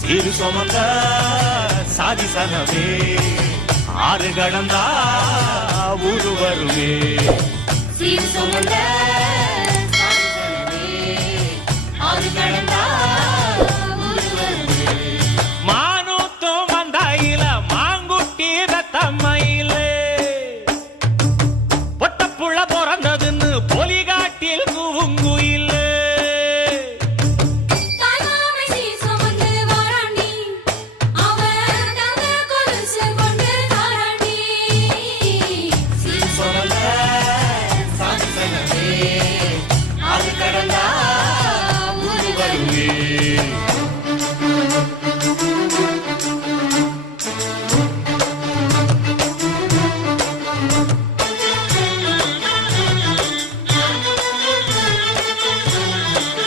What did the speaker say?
சிறு சுமந்த சாதி சனமே ஆறு கடந்தா ஊரு வருமே. சிறு சுமந்த பொலிகாட்டில் கூவுங்குயில். You.